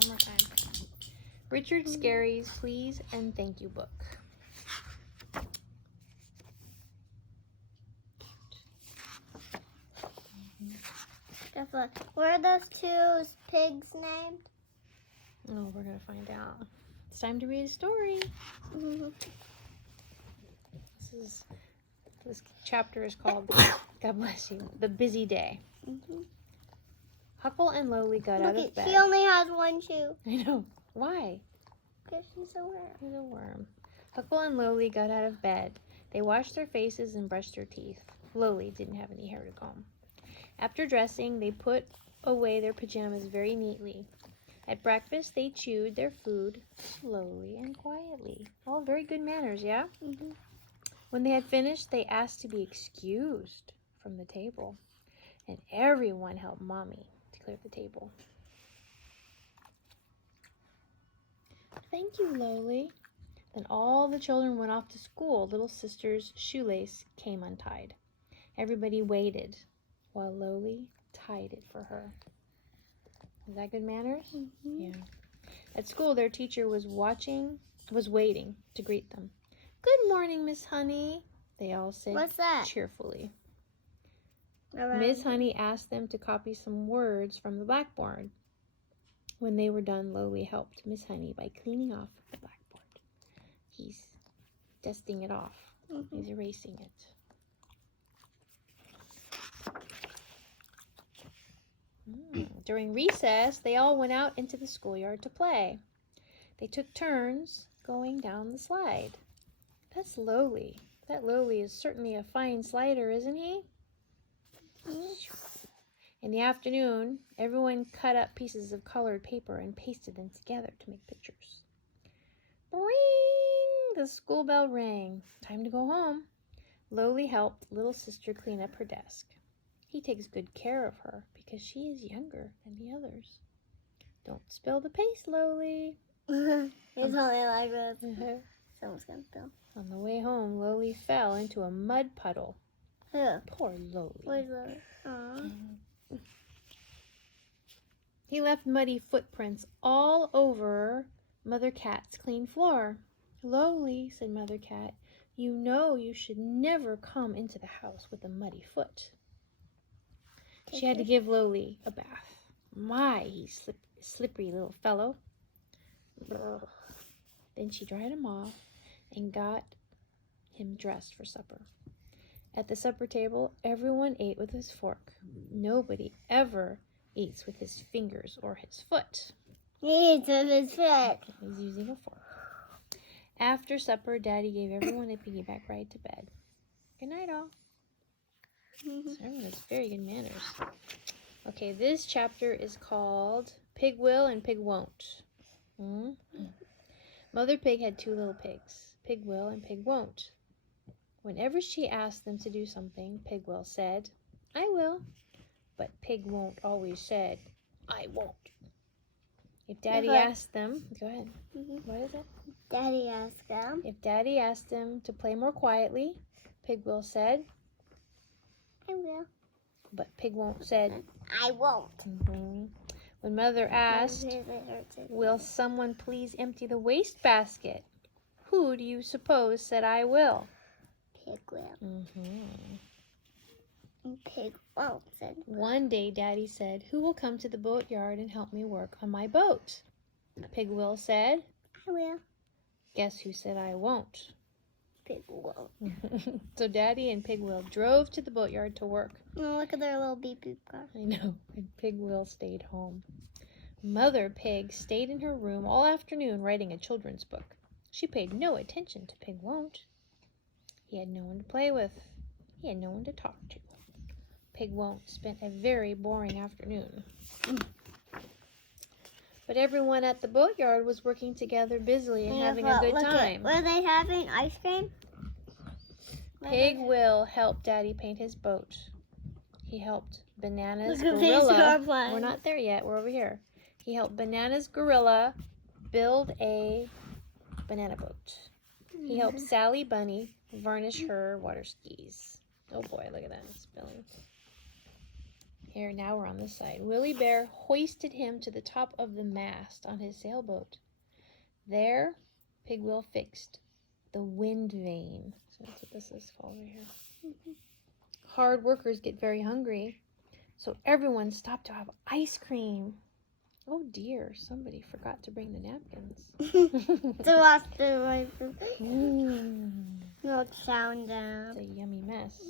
One more time. Richard Scarry's Please and Thank You book. What are those two pigs named? Oh, we're going to find out. It's time to read a story. This chapter is called, God bless you, The Busy Day. Huckle and Lowly got out of bed. She only has one shoe. I know. Why? Because she's a worm. She's a worm. Huckle and Lowly got out of bed. They washed their faces and brushed their teeth. Lowly didn't have any hair to comb. After dressing, they put away their pajamas very neatly. At breakfast, they chewed their food slowly and quietly. All very good manners, yeah? When they had finished, they asked to be excused from the table. And everyone helped Mommy to clear the table. Thank you, Lowly. Then all the children went off to school. Little sister's shoelace came untied. Everybody waited while Lowly tied it for her. Is that good manners? Yeah. At school, their teacher was waiting to greet them. Good morning, Miss Honey, they all said. What's that? Cheerfully. Miss Honey asked them to copy some words from the blackboard. When they were done, Lowly helped Miss Honey by cleaning off the blackboard. He's dusting it off. He's erasing it. During recess, they all went out into the schoolyard to play. They took turns going down the slide. That's Lowly. That Lowly is certainly a fine slider, isn't he? In the afternoon, everyone cut up pieces of colored paper and pasted them together to make pictures. Ring! The school bell rang. Time to go home. Lowly helped little sister clean up her desk. He takes good care of her because she is younger than the others. Don't spill the paste, Lowly. It's only like this. Someone's gonna spill. On the way home, Lowly fell into a mud puddle. Poor Lowly. Where's Lowly? He left muddy footprints all over Mother Cat's clean floor. Lowly, said Mother Cat, you know you should never come into the house with a muddy foot. She had to give Lowly a bath. My, he's slippery little fellow. Then she dried him off and got him dressed for supper. At the supper table, everyone ate with his fork. Nobody ever eats with his fingers or his foot. He eats with his foot. He's using a fork. After supper, Daddy gave everyone a piggyback ride to bed. Good night, all. So everyone has very good manners. Okay, this chapter is called Pig Will and Pig Won't. Mother Pig had two little pigs, Pig Will and Pig Won't. Whenever she asked them to do something, Pig Will said, I will. But Pig Won't always said, I won't. If Daddy asked them, go ahead. What is it? Daddy asked them. If Daddy asked them to play more quietly, Pig Will said, I will. But Pig Won't said, I won't. When Mother asked, will someone please empty the wastebasket? Who do you suppose said I will? Pig will. And Pig won't said. One day Daddy said, who will come to the boatyard and help me work on my boat? Pig Will said, I will. Guess who said I won't? Pig won't. So Daddy and Pig Will drove to the boatyard to work. Oh, look at their little beep beep car. I know, and Pig Will stayed home. Mother Pig stayed in her room all afternoon writing a children's book. She paid no attention to Pig Won't. He had no one to play with. He had no one to talk to. Pig Won't spent a very boring afternoon. But everyone at the boatyard was working together busily and having a good time. Were they having ice cream? Pig Will helped Daddy paint his boat. He helped Banana's gorilla. We're not there yet. We're over here. He helped Banana's gorilla build a banana boat. He helped Sally Bunny varnish her water skis. Oh boy, look at that. It's spilling. Here, now we're on this side. Willie Bear hoisted him to the top of the mast on his sailboat. There, Pigwheel fixed the wind vane. So that's what this is called right here. Hard workers get very hungry, so everyone stopped to have ice cream. Oh dear, somebody forgot to bring the napkins. To wash the wipers. Mm, No sound it's down. a yummy mess.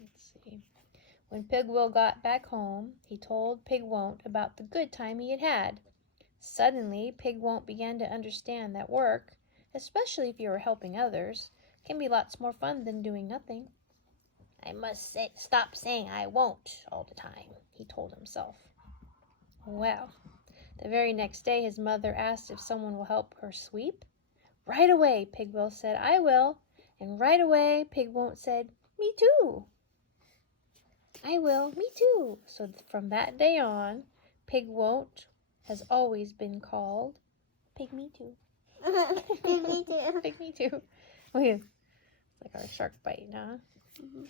Let's see. When Pigwheel got back home, he told Pigwon't about the good time he had had. Suddenly, Pigwon't began to understand that work, especially if you are helping others, can be lots more fun than doing nothing. I must stop saying I won't all the time, he told himself. Well, the very next day his mother asked if someone will help her sweep. Right away, Pigwheel said, I will. And right away, Pigwon't said, me too. I will, me too. So from that day on, Pigwon't has always been called Pig Me Too. Me too. Pig Me Too. Oh, yeah. It's like our shark bite, huh? Mhm.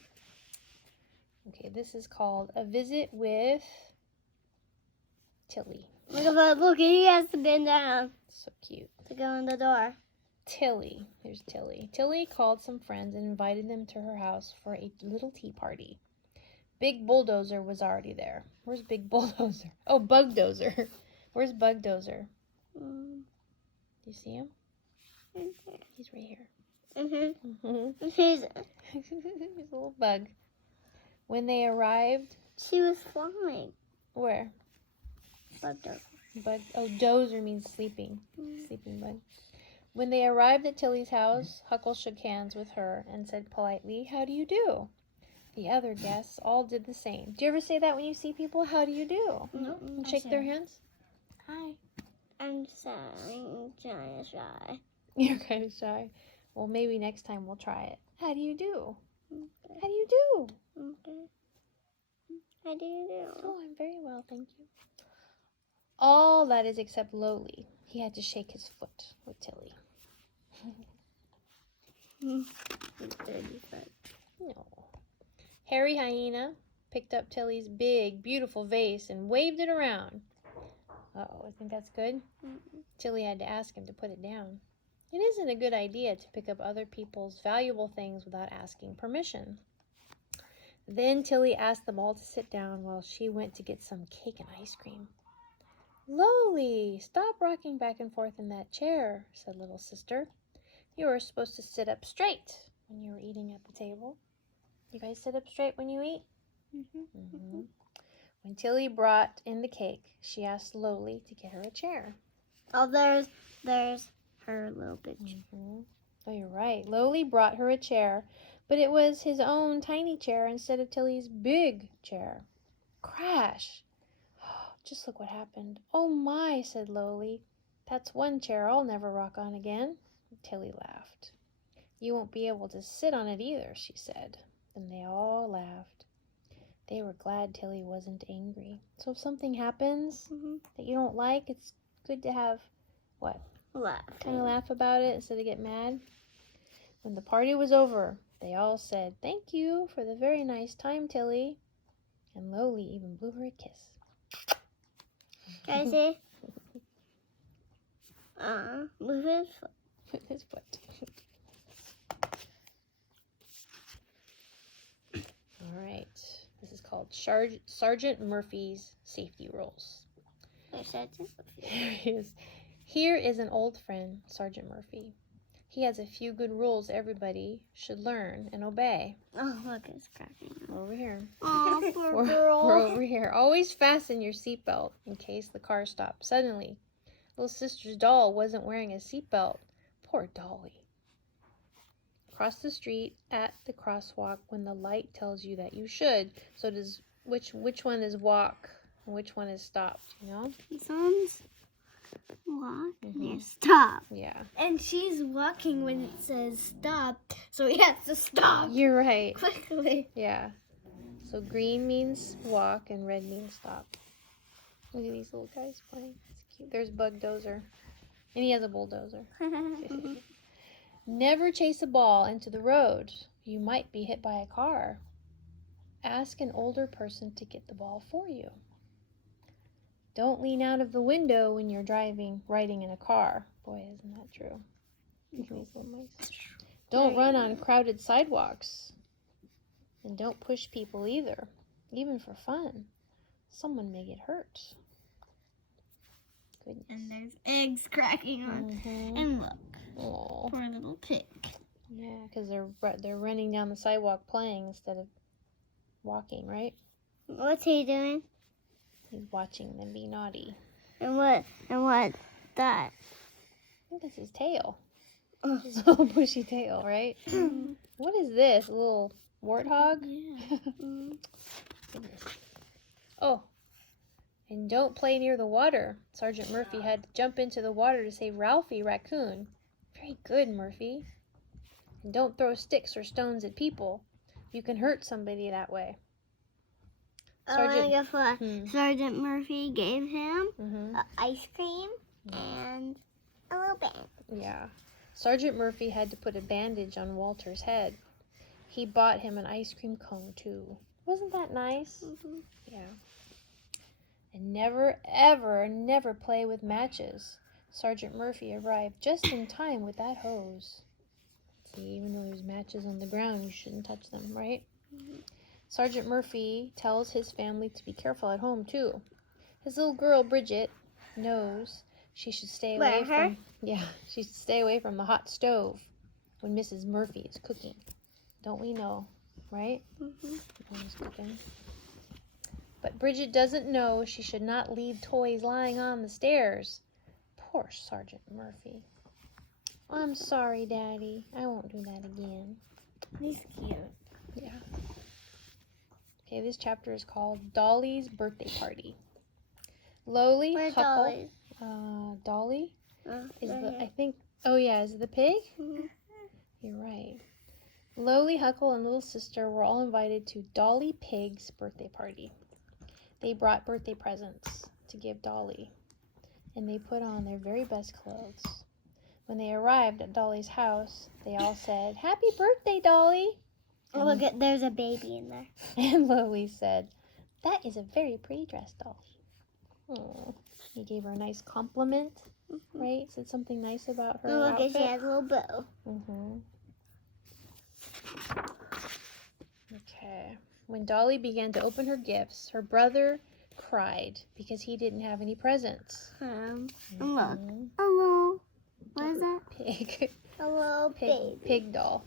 Okay, this is called A Visit with Tilly. Look, he has to bend down So cute. to go in the door. Tilly. Here's Tilly. Tilly called some friends and invited them to her house for a little tea party. Big Bulldozer was already there. Where's Big Bulldozer? Oh, Bugdozer. Where's Bugdozer? Mm. Do you see him? He's right here. Mhm. He's a little bug. When they arrived, She was flying. where? Bugdozer. Bug. Oh, dozer means sleeping. Sleeping bug. When they arrived at Tilly's house, Huckle shook hands with her and said politely, "How do you do?" The other guests all did the same. Do you ever say that when you see people? How do you do? No, And I shake their say, hands? Hi. I'm kind of shy. You're kind of shy. Well, maybe next time we'll try it. How do you do? Okay. How do you do? Okay. How do you do? Oh, I'm very well, thank you. All that is except Lowly. He had to shake his foot with Tilly. Dirty foot. No. Hairy Hyena picked up Tilly's big, beautiful vase and waved it around. Uh-oh, I think that's good. Tilly had to ask him to put it down. It isn't a good idea to pick up other people's valuable things without asking permission. Then Tilly asked them all to sit down while she went to get some cake and ice cream. Lowly, stop rocking back and forth in that chair, said little sister. You were supposed to sit up straight when you were eating at the table. You guys sit up straight when you eat? Mm-hmm. When Tilly brought in the cake, she asked Lowly to get her a chair. Oh, there's her little picture. Mm-hmm. Oh, you're right. Lowly brought her a chair, but it was his own tiny chair instead of Tilly's big chair. Crash! Just look what happened. Oh my, said Lowly. That's one chair I'll never rock on again. Tilly laughed. You won't be able to sit on it either, she said. Then they all laughed. They were glad Tilly wasn't angry. So if something happens that you don't like, it's good to have, what? Laugh. Kind of laugh about it instead of get mad. When the party was over, they all said, "Thank you for the very nice time, Tilly." And Lowly even blew her a kiss. Can I see? Move his foot. With his foot. All right. This is called Sergeant Murphy's Safety Rules. Here is an old friend, Sergeant Murphy. He has a few good rules everybody should learn and obey. Oh, look, it's cracking. Over here. Oh, poor We're girl. over here. Always fasten your seatbelt in case the car stops suddenly. Little sister's doll wasn't wearing a seatbelt. Poor Dolly. Cross the street at the crosswalk when the light tells you that you should. So does which one is walk and which one is stop, you know? This one's walk. Yeah, stop. Yeah. And she's walking when it says stop, so he has to stop You're right. quickly. Yeah. So green means walk and red means stop. Look at these little guys playing. It's cute. There's Bugdozer. And he has a bulldozer. Never chase a ball into the road. You might be hit by a car. Ask an older person to get the ball for you. Don't lean out of the window when you're riding in a car. Boy, isn't that true? These little mice. Don't run on crowded sidewalks. And don't push people either, even for fun. Someone may get hurt. Goodness. And there's eggs cracking on. And look, Aww. poor little pig. Yeah, because they're running down the sidewalk playing instead of walking, right? What's he doing? He's watching them be naughty. And what that? I think that's his tail. His little bushy tail, right? What is this? A little warthog? Yeah. Goodness. Oh, and don't play near the water. Sergeant Murphy had to jump into the water to save Ralphie Raccoon. Very good, Murphy. And don't throw sticks or stones at people. You can hurt somebody that way. And guess what? Sergeant Murphy gave him ice cream and a little band. Yeah. Sergeant Murphy had to put a bandage on Walter's head. He bought him an ice cream cone, too. Wasn't that nice? Yeah. And never play with matches. Sergeant Murphy arrived just in time with that hose. See, even though there's matches on the ground, you shouldn't touch them, right? Sergeant Murphy tells his family to be careful at home, too. His little girl, Bridget, knows she should stay away she should stay away from the hot stove when Mrs. Murphy is cooking. Don't we know, right? Mom's cooking. But Bridget doesn't know she should not leave toys lying on the stairs. Poor Sergeant Murphy. I'm sorry, Daddy. I won't do that again. He's cute. Yeah. Okay, this chapter is called Dolly's Birthday Party. Lowly, Where's Huckle. Dolly? Dolly is right the here. I think. Oh yeah, is it the pig? You're right. Lowly, Huckle, and little sister were all invited to Dolly Pig's birthday party. They brought birthday presents to give Dolly, and they put on their very best clothes. When they arrived at Dolly's house, they all said, "Happy birthday, Dolly!" Oh, look, there's a baby in there. And Lowly said, "That is a very pretty dress, Dolly." Oh, he gave her a nice compliment, right? Said something nice about her Look, outfit. she has a little bow. Okay. When Dolly began to open her gifts, her brother cried because he didn't have any presents. And look. Hello. What is that? Pig. Hello, baby. Pig doll.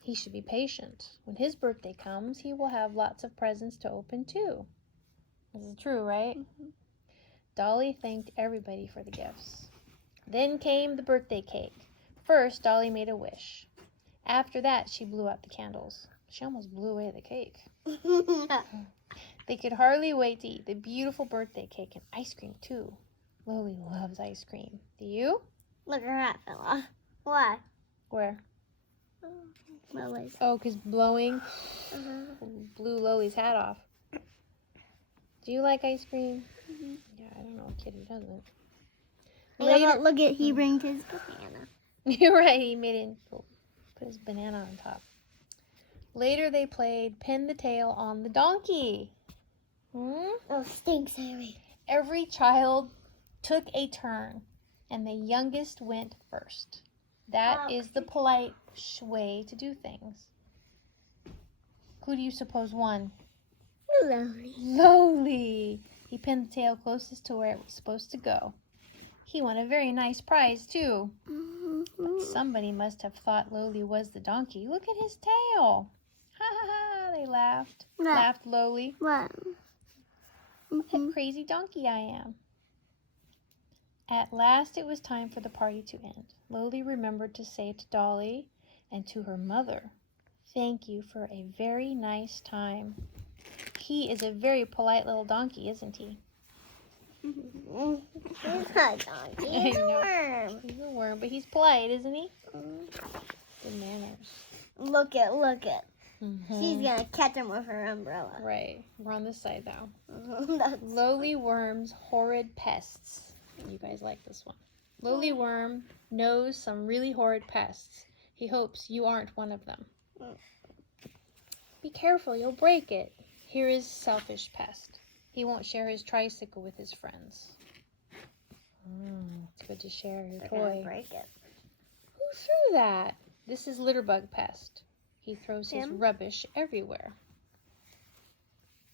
He should be patient. When his birthday comes, he will have lots of presents to open too. This is true, right? Dolly thanked everybody for the gifts. Then came the birthday cake. First, Dolly made a wish. After that, she blew out the candles. She almost blew away the cake. They could hardly wait to eat the beautiful birthday cake and ice cream too. Lily loves ice cream. Do you? Look at that fella. Why? Where? Lily's. Oh, because blowing blew Lily's hat off. Do you like ice cream? Yeah, I don't know a kid who doesn't. Later, look at he brings his banana. You're right, he made it, put his banana on top. Later they played Pin the Tail on the Donkey. Oh, stinks, Harry. Every child took a turn, and the youngest went first. That is the polite way to do things. Who do you suppose won? Lowly. Lowly. He pinned the tail closest to where it was supposed to go. He won a very nice prize, too. But somebody must have thought Lowly was the donkey. Look at his tail. Ha ha ha, they laughed. Laughed Lowly. What? What a crazy donkey I am. At last it was time for the party to end. Lowly remembered to say to Dolly and to her mother, "Thank you for a very nice time." He is a very polite little donkey, isn't he? He's not a donkey. He's a worm. He's a worm, but he's polite, isn't he? Good manners. Look at. She's gonna catch him with her umbrella. Right. We're on this side now. That's Lowly Worm's Horrid Pests. You guys like this one. Lowly Worm knows some really horrid pests. He hopes you aren't one of them. Be careful, you'll break it. Here is selfish pest. He won't share his tricycle with his friends. It's good to share your toy. Break it. Who threw that? This is litterbug pest. He throws his rubbish everywhere.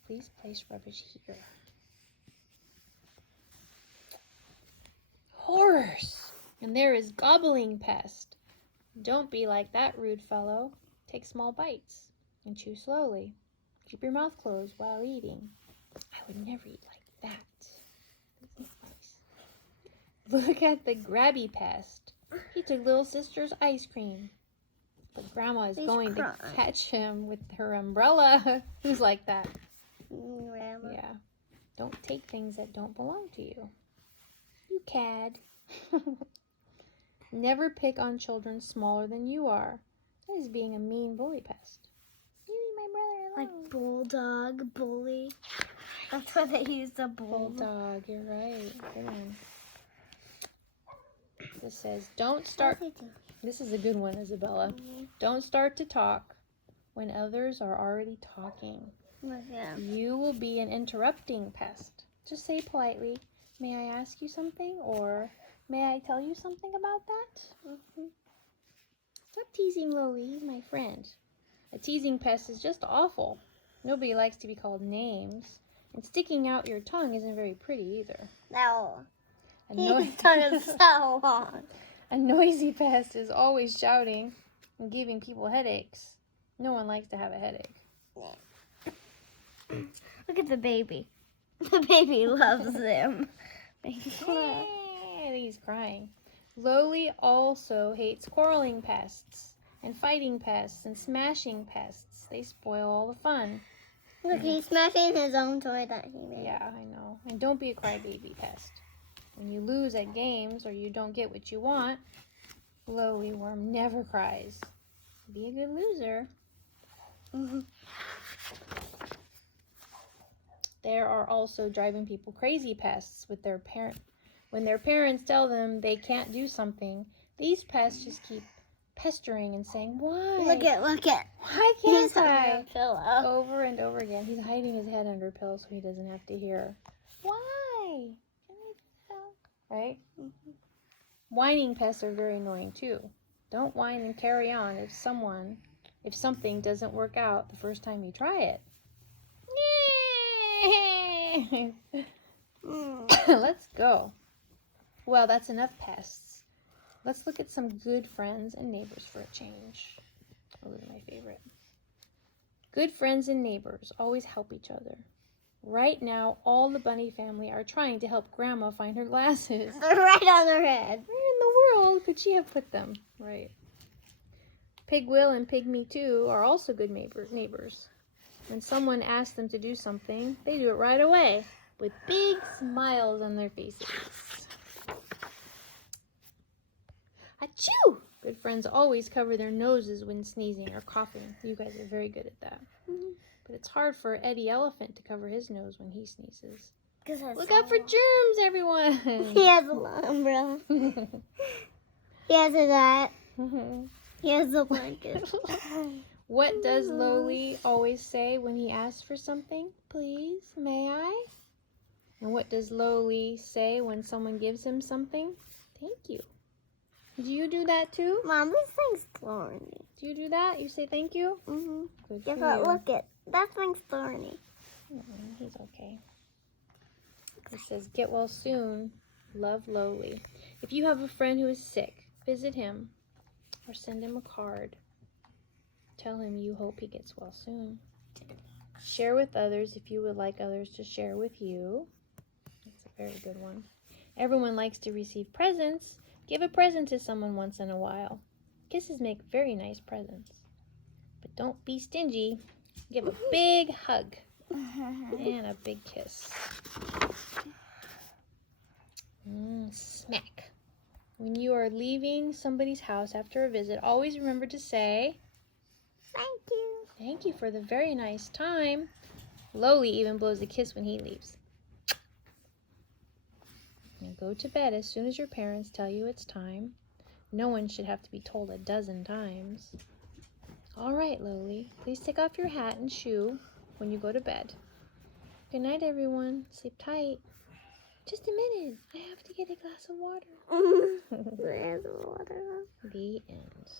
Please place rubbish here. Horrors! And there is gobbling pest. Don't be like that rude fellow. Take small bites and chew slowly. Keep your mouth closed while eating. I would never eat like that. This is nice. Look at the grabby pest. He took little sister's ice cream. But Grandma is going to catch him with her umbrella. Who's like that? Grandma. Yeah. Don't take things that don't belong to you. You cad. Never pick on children smaller than you are. That is being a mean bully pest. Leave my brother alone. Like bulldog, bully. That's why they use the bulldog. You're right. Good one. This says, don't start. This is a good one, Isabella. Don't start to talk when others are already talking. You will be an interrupting pest. Just say politely, may I ask you something? Or may I tell you something about that? Stop teasing Lily. He's my friend. A teasing pest is just awful. Nobody likes to be called names. And sticking out your tongue isn't very pretty either. No. His tongue is so long. A noisy pest is always shouting and giving people headaches. No one likes to have a headache. Look at the baby. The baby loves him. I think he's crying. Lowly also hates quarreling pests and fighting pests and smashing pests. They spoil all the fun. Look, he's smashing his own toy that he made. Yeah, I know. And don't be a crybaby pest. When you lose at games or you don't get what you want, Lowly Worm never cries. Be a good loser. There are also driving people crazy pests with their when their parents tell them they can't do something. These pests just keep pestering and saying, why? Look at. Why can't He's I? on a pillow. Over and over again. He's hiding his head under a pillow so he doesn't have to hear. Why? Can I do that? Right? Whining pests are very annoying too. Don't whine and carry on if something doesn't work out the first time you try it. Let's go. Well, that's enough pests. Let's look at some good friends and neighbors for a change. Those are my favorite. Good friends and neighbors always help each other. Right now, all the bunny family are trying to help Grandma find her glasses. They're right on her head. Where in the world could she have put them? Right. Pig Will and Pygmy 2 are also good neighbors. When someone asks them to do something, they do it right away with big smiles on their faces. Achoo! Good friends always cover their noses when sneezing or coughing. You guys are very good at that. But it's hard for Eddie Elephant to cover his nose when he sneezes. Look out for germs, everyone! He has a little umbrella. He has a hat. He has a blanket. What does Lowly always say when he asks for something? Please, may I? And what does Lowly say when someone gives him something? Thank you. Do you do that too? Mom, this thing's thorny. Do you do that? You say thank you? Good for you. Look it. That thing's thorny. He's okay. It says, get well soon. Love, Lowly. If you have a friend who is sick, visit him or send him a card. Tell him you hope he gets well soon. Share with others if you would like others to share with you. That's a very good one. Everyone likes to receive presents. Give a present to someone once in a while. Kisses make very nice presents. But don't be stingy. Give a big hug and a big kiss. Smack. When you are leaving somebody's house after a visit, always remember to say, thank you. Thank you for the very nice time. Lowly even blows a kiss when he leaves. Now go to bed as soon as your parents tell you it's time. No one should have to be told a dozen times. All right, Lowly. Please take off your hat and shoe when you go to bed. Good night, everyone. Sleep tight. Just a minute. I have to get a glass of water. There's water. The end.